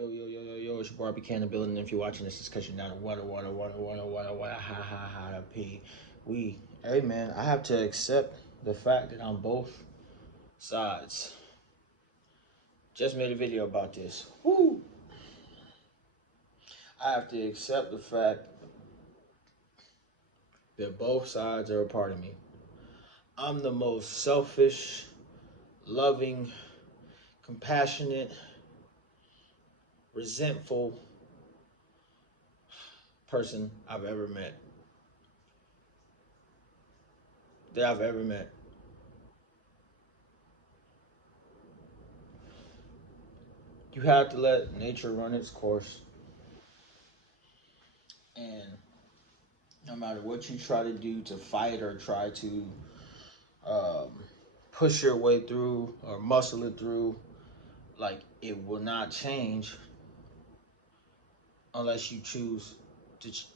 Yo, it's your boy BK in the building. If you're watching this, it's because you're not a water, ha, P. Hey man, I have to accept the fact that on both sides. Just made a video about this. Woo! I have to accept the fact that both sides are a part of me. I'm the most selfish, loving, compassionate, resentful person I've ever met. That I've ever met. You have to let nature run its course. And no matter what you try to do to fight or try to um, push your way through or muscle it through, like it will not change unless you choose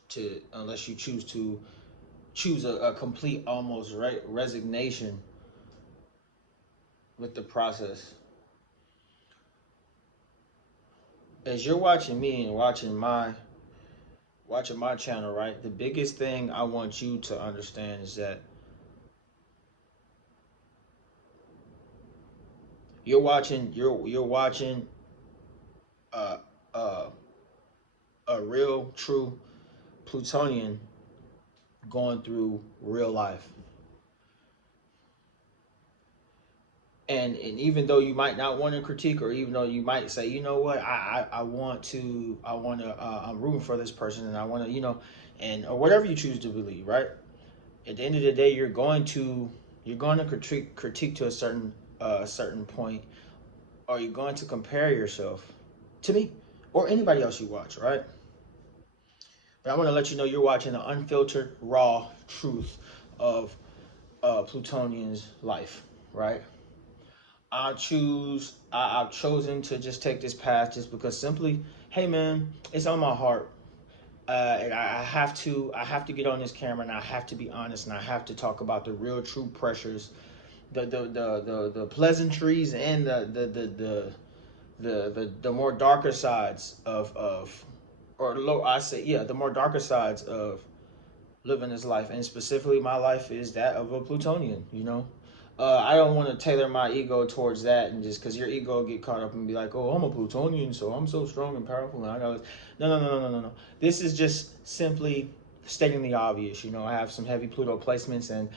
to unless you choose a complete almost resignation with the process. As you're watching me and watching my channel, right? The biggest thing I want you to understand is that you're watching uh, uh, a real true Plutonian going through real life. And even though you might not want to critique, or even though you might say, you know what, I'm rooting for this person, and I want to, and or whatever you choose to believe, right? At the end of the day, you're going to critique to a certain point, or you're going to compare yourself to me or anybody else you watch, right? But I want to let you know you're watching the unfiltered, raw truth of Plutonian's life, right? I've chosen to just take this path just because simply, hey man, it's on my heart. And I have to get on this camera, and I have to be honest, and I have to talk about the real true pressures, the pleasantries, and the more darker sides of or low I say yeah, the more darker sides of living this life. And specifically my life is that of a Plutonian, I don't want to tailor my ego towards that, and just because your ego get caught up and be like, oh, I'm a Plutonian, so I'm so strong and powerful, and I got no. This is just simply stating the obvious. I have some heavy Pluto placements, and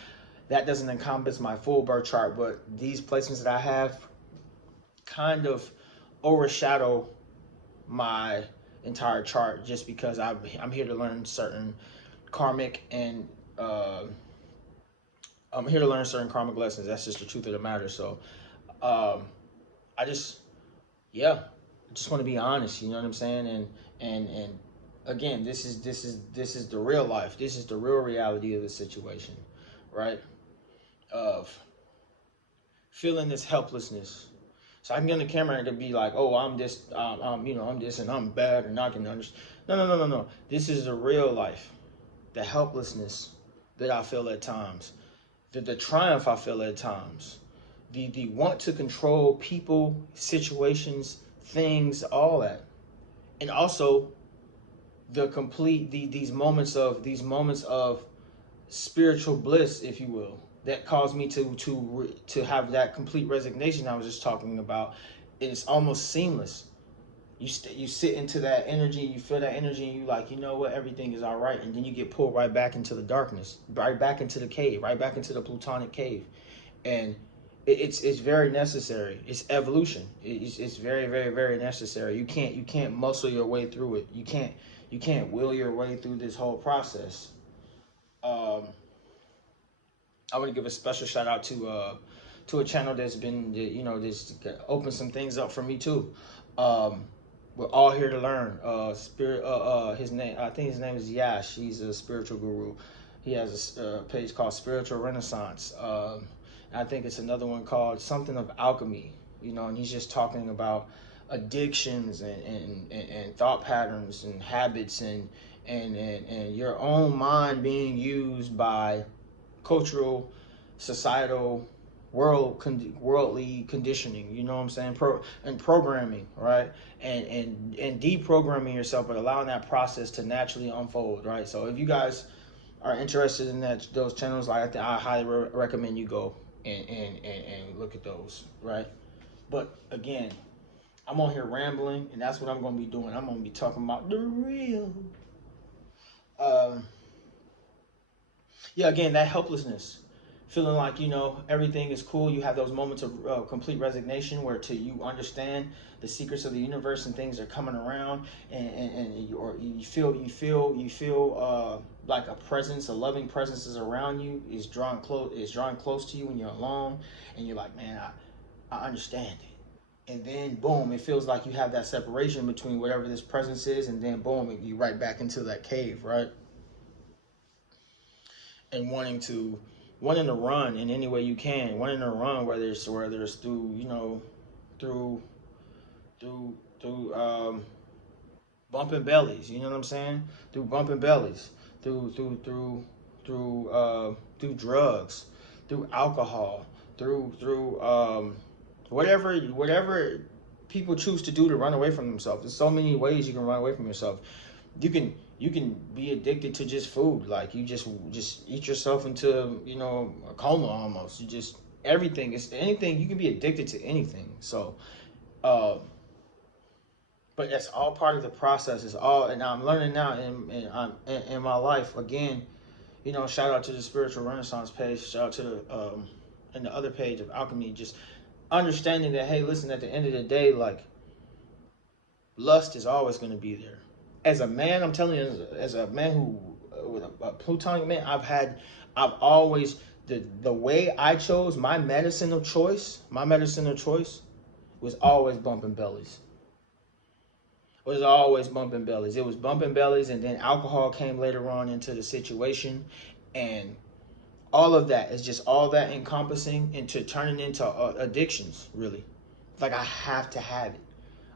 that doesn't encompass my full birth chart, but these placements that I have kind of overshadow my entire chart, just because I'm here to learn certain karmic and I'm here to learn certain karmic lessons. That's just the truth of the matter. So, um, I just, yeah, I just want to be honest. You know what I'm saying? And again, this is the real life. This is the real reality of the situation, right? Of feeling this helplessness. So I can get on the camera and to be like, oh, I'm this, I'm this, and I'm bad, and I can understand. No. This is the real life. The helplessness that I feel at times, the triumph I feel at times, the want to control people, situations, things, all that, and also these moments of spiritual bliss, if you will, that caused me to have that complete resignation I was just talking about. It's almost seamless. You sit into that energy, you feel that energy, and you like, you know what, everything is all right, and then you get pulled right back into the darkness, right back into the cave, right back into the plutonic cave. And it's very necessary. It's evolution. It's very, very, very necessary. You can't muscle your way through it. You can't will your way through this whole process. um I want to give a special shout out to a channel that's been, this opened some things up for me too. Um, we're all here to learn. His name, I think his name is Yash. He's a spiritual guru. He has a page called Spiritual Renaissance. I think it's another one called something of alchemy. And he's just talking about addictions and thought patterns and habits and your own mind being used by cultural, societal, worldly conditioning. You know what I'm saying? And programming, right? And and deprogramming yourself, but allowing that process to naturally unfold, right? So if you guys are interested in those channels, like I highly recommend you go and look at those, right? But again, I'm on here rambling, and that's what I'm going to be doing. I'm going to be talking about the real. Um, yeah, again, that helplessness, feeling like everything is cool. You have those moments of complete resignation where you understand the secrets of the universe and things are coming around, and you feel like a presence, a loving presence is around you, is drawing close to you when you're alone, and you're like, man, I understand it. And then boom, it feels like you have that separation between whatever this presence is, and then boom, you right back into that cave, right? And wanting to run in any way you can, wanting to run, whether it's through through through bumping bellies, you know what I'm saying? Through bumping bellies, through drugs, through alcohol, through whatever people choose to do to run away from themselves. There's so many ways you can run away from yourself. You can be addicted to just food, like you just eat yourself into a coma almost. You just everything is anything. You can be addicted to anything. So uh but that's all part of the process. It's all, and I'm learning now in my life. Again, shout out to the Spiritual Renaissance page. Shout out to the and the other page of Alchemy. Just understanding that, hey, listen, at the end of the day, like, lust is always going to be there. As a man, I'm telling you, as a man who with a plutonic man, I've always the way I chose my medicine of choice was always bumping bellies. Was always bumping bellies. It was bumping bellies, and then alcohol came later on into the situation, and all of that is just all that encompassing into turning into addictions. Really, like I have to have it.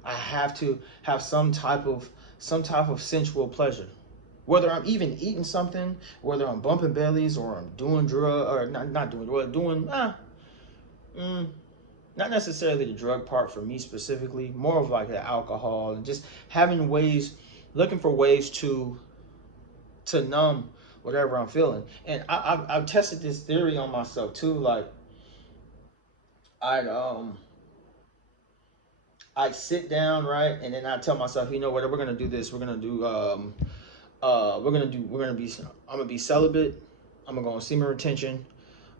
I have to have some type of sensual pleasure. Whether I'm even eating something, whether I'm bumping bellies or I'm doing drug or not doing, well, doing mm, not necessarily the drug part for me specifically, more of like the alcohol and just having ways, looking for ways to numb whatever I'm feeling. And I've tested this theory on myself too. Like I I sit down, right, and then I tell myself, you know what, we're gonna do this. We're gonna be I'm gonna be celibate. I'm gonna go on semen retention.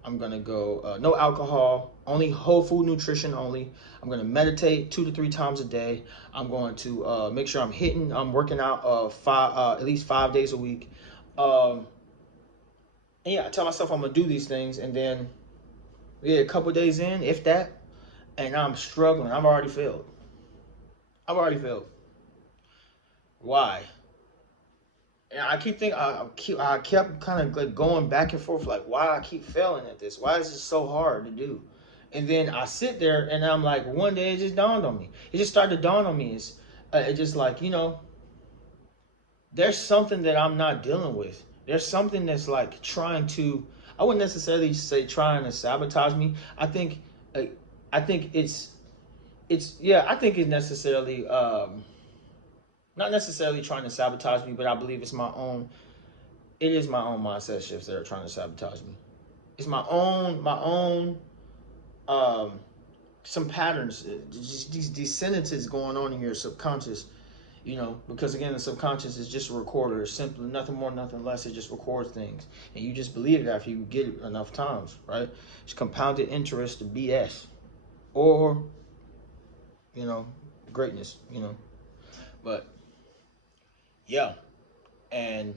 I'm gonna go no alcohol, only whole food nutrition only. I'm gonna meditate 2 to 3 times a day. I'm going to make sure I'm working out at least 5 days a week. Um, and yeah, I tell myself I'm gonna do these things, and then yeah, a couple days in, if that, and I'm struggling. I've already failed. I've already failed. Why? And I keep thinking, I kept kind of like going back and forth, like, why I keep failing at this? Why is this so hard to do? And then I sit there and I'm like, one day it just dawned on me. It just started to dawn on me. It's just like, there's something that I'm not dealing with. There's something that's like trying to, I wouldn't necessarily say trying to sabotage me. Uh, I think yeah, I think it's necessarily, not necessarily trying to sabotage me, but I believe it is my own mindset shifts that are trying to sabotage me. It's my own um some patterns, just these sentences going on in your subconscious, because again, the subconscious is just a recorder. It's simply nothing more, nothing less. It just records things, and you just believe it after you get it enough times, right? It's compounded interest to BS, or you know, greatness, But yeah, and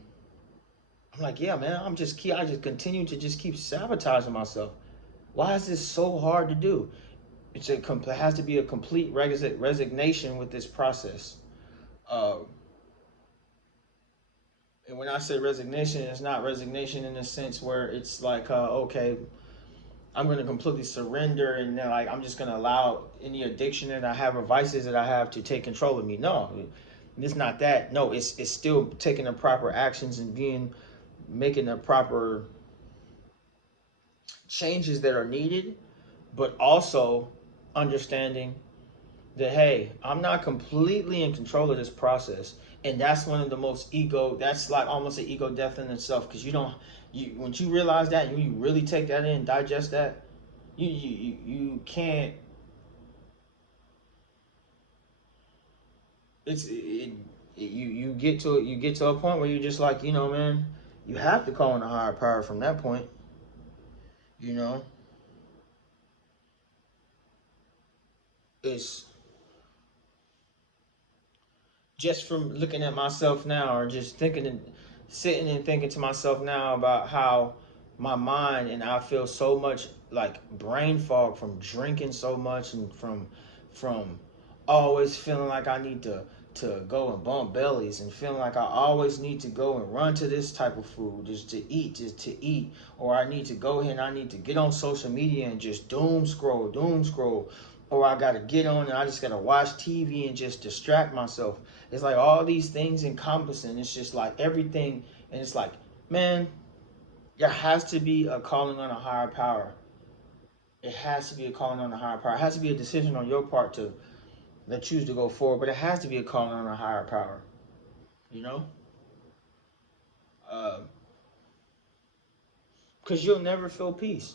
I'm like, yeah, man, I just continue to just keep sabotaging myself. Why is this so hard to do? It has to be a complete resignation with this process. Uh, and when I say resignation, it's not resignation in the sense where it's like, okay, I'm going to completely surrender, and then like I'm just going to allow any addiction that I have or vices that I have to take control of me. No, it's not that. No, it's still taking the proper actions and making the proper changes that are needed, but also understanding that hey, I'm not completely in control of this process. And that's one of the most ego, that's like almost an ego death in itself, because you don't, you once you realize that and you really take that in, digest that, you can't, you get to a point where you're just like, man, you have to call on a higher power from that point, you know. It's just from looking at myself now, or just thinking and sitting and thinking to myself now about how my mind, and I feel so much like brain fog from drinking so much, and from always feeling like I need to go and bump bellies, and feeling like I always need to go and run to this type of food just to eat, or I need to go ahead and I need to get on social media and just doom scroll, or I gotta get on and I just gotta watch TV and just distract myself. It's like all these things encompassing. It's just like everything, and it's like, man, there has to be a calling on a higher power. It has to be a calling on a higher power. It has to be a decision on your part to choose to go forward, but it has to be a calling on a higher power. You know, because you'll never feel peace.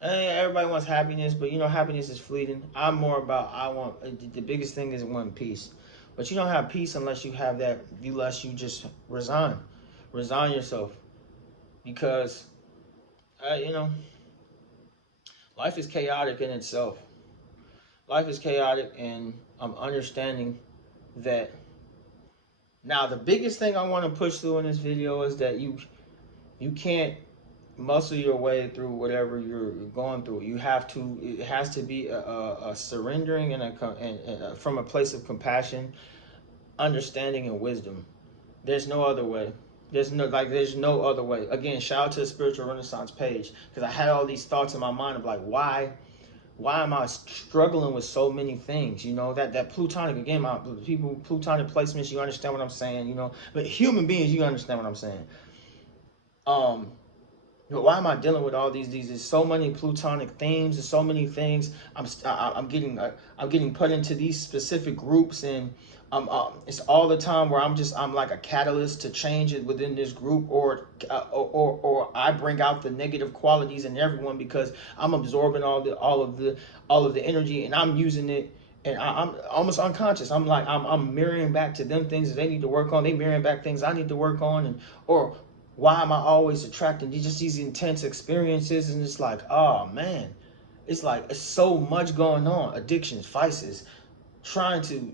And everybody wants happiness, but happiness is fleeting. I'm more about I want the biggest thing is one peace. But you don't have peace unless you have that. Unless you just resign yourself, because uh, you know life is chaotic in itself. Life is chaotic, and I'm understanding that. Now, the biggest thing I want to push through in this video is that you can't muscle your way through whatever you're going through. You have to. It has to be a surrendering and from a place of compassion, understanding, and wisdom. There's no other way. There's no other way. Again, shout out to the Spiritual Renaissance page, because I had all these thoughts in my mind of like, why am I struggling with so many things? That plutonic, again, my people, plutonic placements, you understand what I'm saying, but human beings, you understand what I'm saying. um why am I dealing with all these? There's so many plutonic themes. There's so many things. I'm getting put into these specific groups, and it's all the time where I'm like a catalyst to change it within this group, or I bring out the negative qualities in everyone, because I'm absorbing all of the energy, and I'm using it. And I'm almost unconscious. I'm mirroring back to them things that they need to work on. They mirroring back things I need to work on, and or why am I always attracting just these intense experiences? And it's like, oh man, it's like it's so much going on. Addictions, vices, trying to.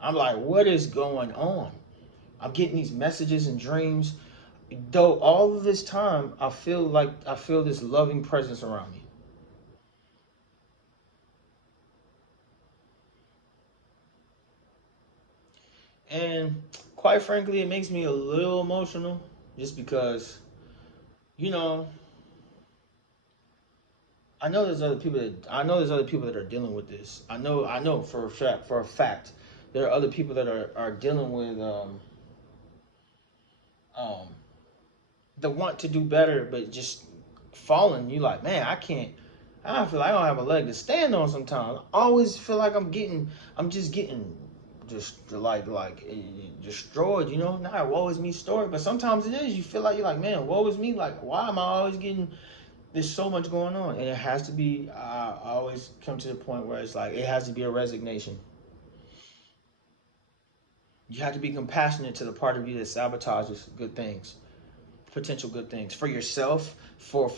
I'm like, what is going on? I'm getting these messages and dreams. Though all of this time, I feel this loving presence around me. And quite frankly, it makes me a little emotional, just because, you know, I know there's other people that are dealing with this. I know for a fact there are other people that are dealing with um the want to do better, but just falling. You like, man, I feel like I don't have a leg to stand on sometimes. I always feel like I'm just getting just destroyed, Not woe is me story, but sometimes it is. You feel like you're like, man, woe is me. Like, why am I always getting, there's so much going on, and it has to be. I always come to the point where it's like it has to be a resignation. You have to be compassionate to the part of you that sabotages good things, potential good things for yourself, for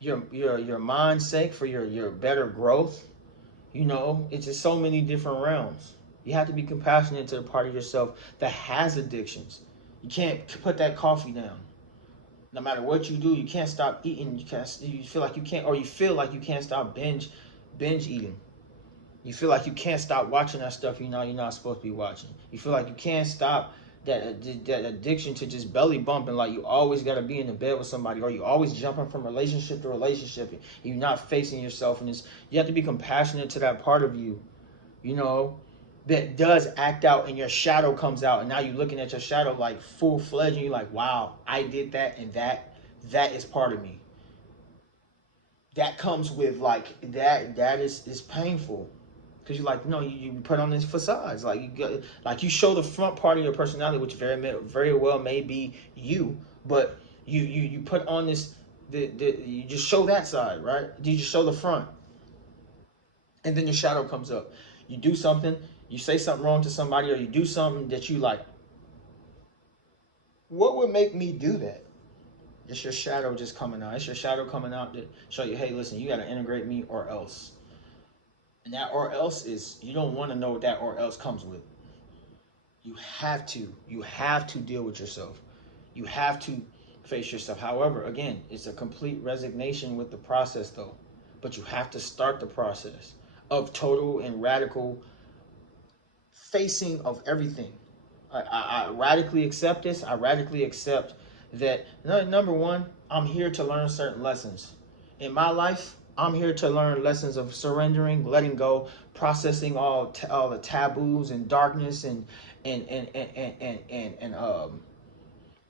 your mind's sake, for your better growth. It's just so many different realms. You have to be compassionate to the part of yourself that has addictions. You can't put that coffee down. No matter what you do, you can't stop eating. You feel like you can't, or you feel like you can't stop binge eating. You feel like you can't stop watching that stuff you're not supposed to be watching. You feel like you can't stop that addiction to just belly bumping, like you always got to be in the bed with somebody, or you always jumping from relationship to relationship, and you're not facing yourself. And you have to be compassionate to that part of you, you know, that does act out, and your shadow comes out, and now you're looking at your shadow like full fledged, and you're like, wow, I did that, and that is part of me. that comes with like that is painful. Because you like, no, you put on these facades, like like you show the front part of your personality, which very well may be you, but you put on this, you just show that side, right? You just show the front, and then your shadow comes up. You do something, you say something wrong to somebody, or you do something that you like. What would make me do that? It's your shadow just coming out. It's your shadow coming out to show you, hey, listen, you got to integrate me or else. And that or else is, you don't want to know what that or else comes with. You have to deal with yourself. You have to face yourself. However, again, it's a complete resignation with the process though. But you have to start the process of total and radical facing of everything. I radically accept this. I radically accept that, number one, I'm here to learn certain lessons. In my life, I'm here to learn lessons of surrendering, letting go, processing all the taboos and darkness and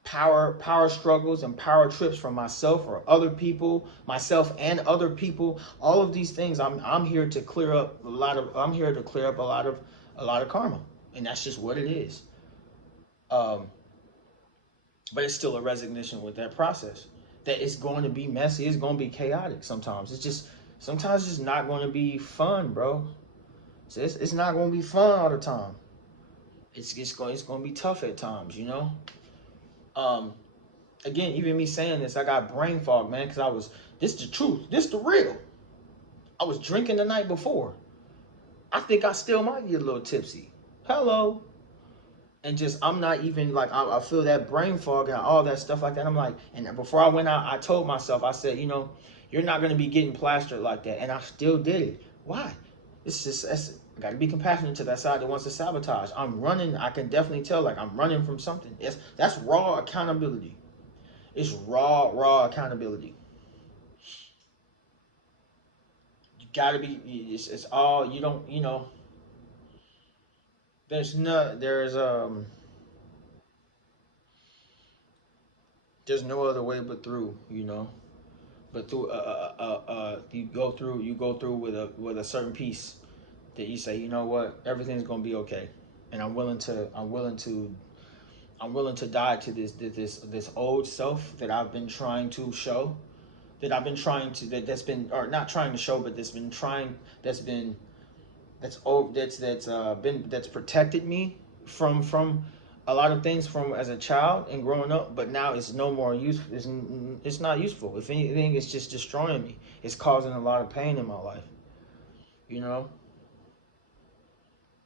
power struggles and power trips from myself or other people, myself and other people. All of these things, I'm here to clear up a lot of. I'm here to clear up a lot of karma, and that's just what it is. Um, but it's still a resignation with that process. That it's going to be messy. It's going to be chaotic sometimes. Sometimes it's just not going to be fun, bro. It's not going to be fun all the time. It's going to be tough at times, you know. Um, Again, even me saying this, I got brain fog, man, because this the truth. This the real. I was drinking the night before. I think I still might get a little tipsy. Hello. And just, I'm not even like, I feel that brain fog and all that stuff like that. I'm like, and before I went out, I told myself, I said, you're not going to be getting plastered like that. And I still did it. Why? I got to be compassionate to that side that wants to sabotage. I'm running. I can definitely tell, like, I'm running from something. That's raw accountability. It's raw accountability. You gotta be. It's all you don't. There's no other way but through. But through you go through with a certain piece that you say, you know what, everything's gonna be okay, and I'm willing to die to this old self that I've been trying to show, that I've been trying to that's been, or not trying to show, but that's been that's over that's protected me from a lot of things from as a child and growing up, but now it's no more use. It's not useful. If anything, it's just destroying me. It's causing a lot of pain in my life. You know.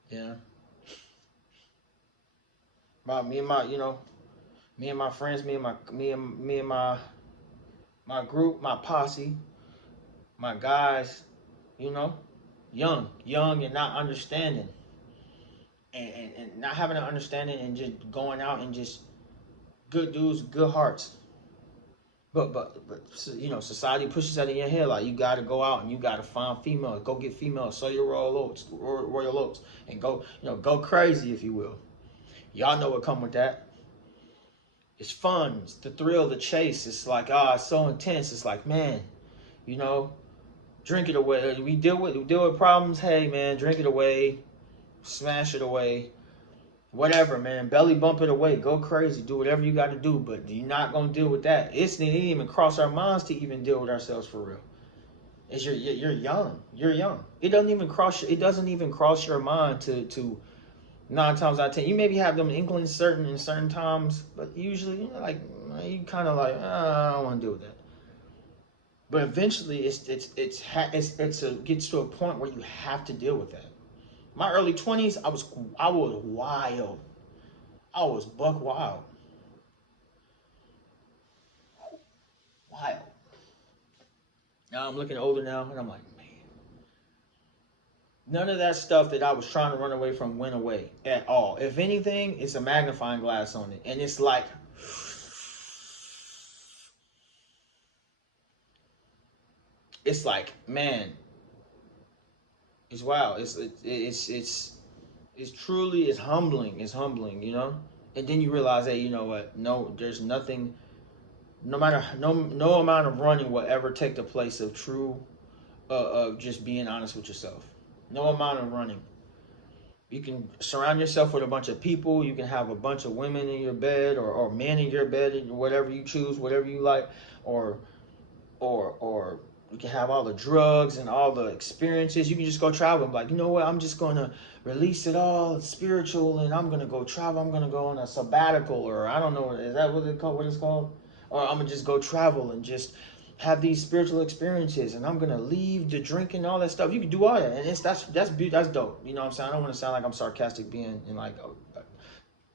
Yeah. Me and my friends, me and my group, my posse, my guys. You know, young and not understanding, and not having an understanding, and just going out and just good dudes, good hearts. But society pushes that in your head, like you got to go out and you got to find females, go get females, sow your royal oats, and go crazy, if you will. Y'all know what come with that. It's fun, it's the thrill, the chase. It's like, it's so intense. It's like, man, you know, drink it away. We deal with problems. Hey, man, drink it away, smash it away, whatever, man. Belly bump it away. Go crazy. Do whatever you got to do. But you're not gonna deal with that. It didn't even cross our minds to even deal with ourselves for real. It's you're young. You're young. It doesn't even cross your mind to 9 times out of 10. You maybe have them inklings in certain times, but usually, like, you kind of like, I don't want to deal with that. But eventually, it gets to a point where you have to deal with that. My early 20s, I was wild. I was buck wild, wild. Now I'm looking older now, and I'm like, man, none of that stuff that I was trying to run away from went away at all. If anything, it's a magnifying glass on it, and it's like, man, it's wild. It's truly, it's humbling. It's humbling, And then you realize, hey, you know what? No, there's nothing. No amount of running will ever take the place of true of just being honest with yourself. No amount of running. You can surround yourself with a bunch of people. You can have a bunch of women in your bed, or men in your bed, whatever you choose, whatever you like, or or you can have all the drugs and all the experiences. You can just go travel and be like, you know what, I'm just gonna release it all. It's spiritual, and I'm gonna go travel. I'm gonna go on a sabbatical, or I don't know, is that what it's called? Or I'm gonna just go travel and just have these spiritual experiences, and I'm gonna leave the drinking, all that stuff. You can do all that, and that's dope. You know what I'm saying? I don't want to sound like I'm sarcastic, being and like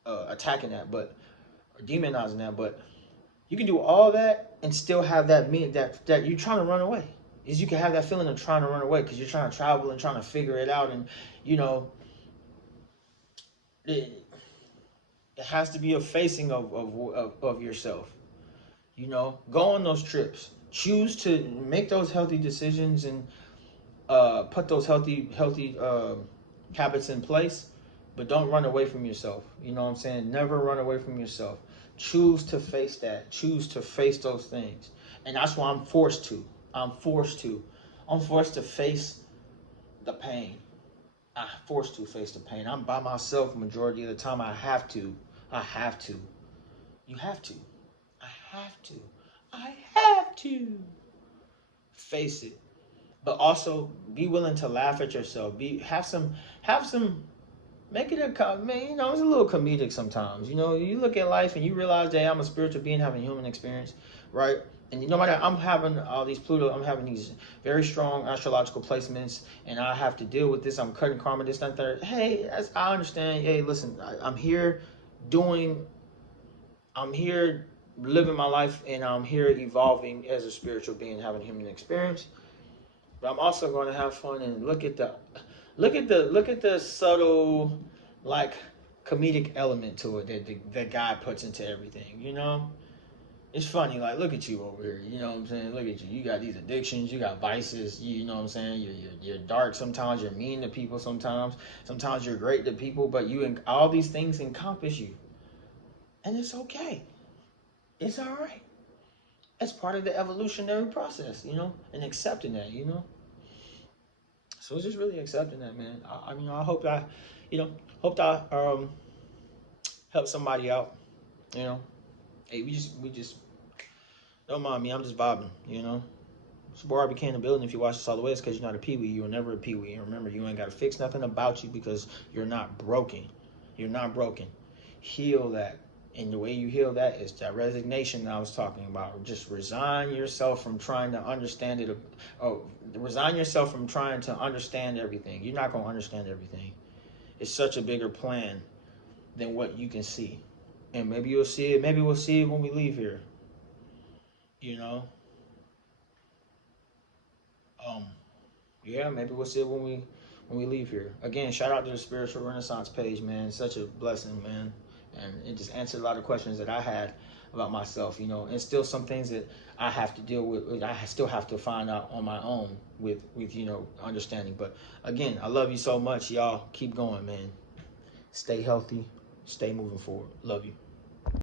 attacking that, but or demonizing that, but you can do all that and still have that mean that you're trying to run away. Is you can have that feeling of trying to run away because you're trying to travel and trying to figure it out, and you know it, it has to be a facing of yourself. You know, go on those trips. Choose to make those healthy decisions and put those healthy habits in place, but don't run away from yourself. You know what I'm saying? Never run away from yourself. Choose to face that. Choose to face those things, and that's why I'm forced to. I'm forced to. I'm forced to face the pain. I'm forced to face the pain. I'm by myself majority of the time. I have to. I have to. You have to. I have to. I have to face it, but also be willing to laugh at yourself. Have some make it you know, it's a little comedic sometimes. You know, you look at life and you realize that I'm a spiritual being having a human experience, right? And you know what? I'm having all these Pluto, I'm having these very strong astrological placements, and I have to deal with this. I'm cutting karma, this, that, third. Hey, I understand. Hey, listen, I'm here doing, I'm here living my life, and I'm here evolving as a spiritual being having a human experience. But I'm also going to have fun and look at the subtle, like, comedic element to it that the guy puts into everything. You know, it's funny. Like, look at you over here. You know what I'm saying? Look at you. You got these addictions. You got vices. You know what I'm saying? You're dark sometimes. You're mean to people sometimes. Sometimes you're great to people. But all these things encompass you, and it's okay. It's all right. It's part of the evolutionary process. You know, and accepting that. You know. So it's just really accepting that, man. I hope I, you know, hope that help somebody out. You know, hey, we just don't mind me. I'm just vibing. You know, it's boy I became the building. If you watch this all the way, it's because you're not a peewee. You were never a peewee. And remember, you ain't got to fix nothing about you because you're not broken. You're not broken. Heal that. And the way you heal that is that resignation that I was talking about. Just resign yourself from trying to understand it. Oh, resign yourself from trying to understand everything. You're not going to understand everything. It's such a bigger plan than what you can see. And maybe you'll see it. Maybe we'll see it when we leave here. You know? Um, yeah, maybe we'll see it when we leave here. Again, shout out to the Spiritual Renaissance page, man. Such a blessing, man. And it just answered a lot of questions that I had about myself, you know, and still some things that I have to deal with. I still have to find out on my own with you know, understanding. But again, I love you so much, y'all. Keep going, man. Stay healthy. Stay moving forward. Love you.